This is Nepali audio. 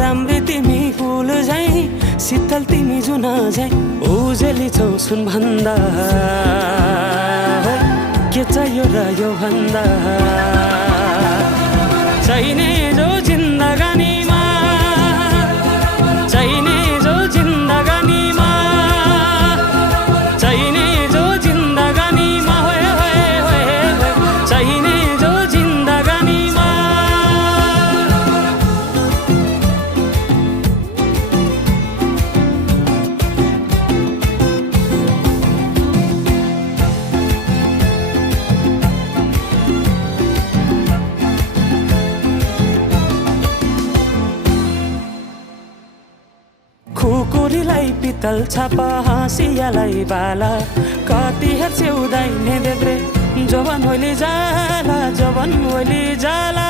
राम्री तिमी फुल झै शीतल तिमी जुन झै उजेली छौ सुन भन्दा के चाहियो र यो भन्दा चाहिने जो जिन्दगानीमा चाहिने जो जिन्दगानीमा चाहिने जो जिन्दगानीमा होए होए होए चाहिने जो जिन्दगानीमा खुकुरीलाई पितल छापा हाँसियालाई बाला कति हेर्छौ दाइने देब्रे जवान होली जाला जवान होली जाला